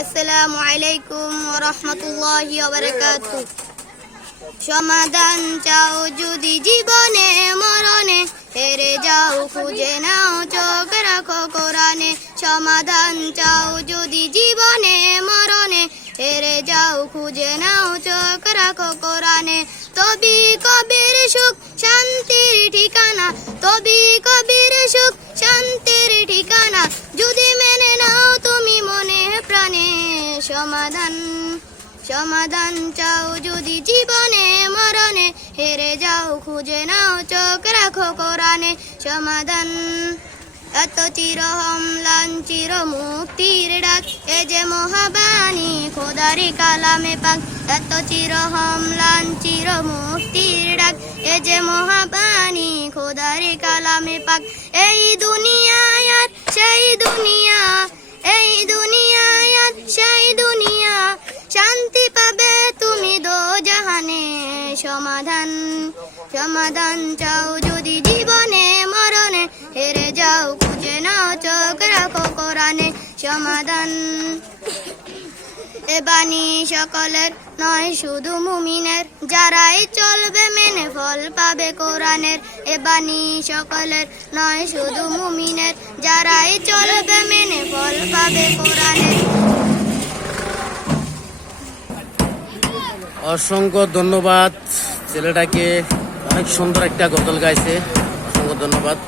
আসসালামু আলাইকুম ওয়া রাহমাতুল্লাহি ওয়া বারাকাতুহু। সমাধান চাও যদি জীবনে মরণে, হেরে যাও খুঁজে নাও চোখ রাখো কোরআনে। সমাধান চাও যদি জীবনে মরণে, হেরে যাও খুঁজে নাও চোখ রাখো কোরআনে। তবে কবির সুখ শান্তির ঠিকানা, তবে কবির সুখ শান্তির ঠিকানা, যদি মেনে নাও তুমি মনে প্রাণে। সমাধান চাও যদি জীবনে মরণে, হেরে যাও খুঁজে নাও চোখ রাখো কোরআনে। সমাধান এত চিরহম লাঞ্চির মুক্তির ডাক, এ যে মহাবাণী খোদারি কালামে পাক। এত চিরহম লাঞ্চির মুক্তির ডাক, এ যে মহাবাণী খোদারি কালামে পাক। এই দুনিয়ায় আর সেই দুনিয়া, এই দুনিয়ায় আর সেই দুনিয়া, শান্তি পাবে তুমি দোজাহানে। সমাধান চাও যদি জীবনে মরণে, হেরে যাও খুঁজে নাও চোখ রাখো কোরআনে। সমাধান এ বাণী সকলের নয় শুধু মুমিনের, যারাই চলবে মেনে ফল পাবে কোরআনের। এ বাণী সকলের নয় শুধু মুমিনের, যারাই চলবে মেনে ফল পাবে কোরআনের। অসংখ্য ধন্যবাদ, ছেলেটাকে অনেক সুন্দর একটা গজল গাইছে, অসংখ্য ধন্যবাদ।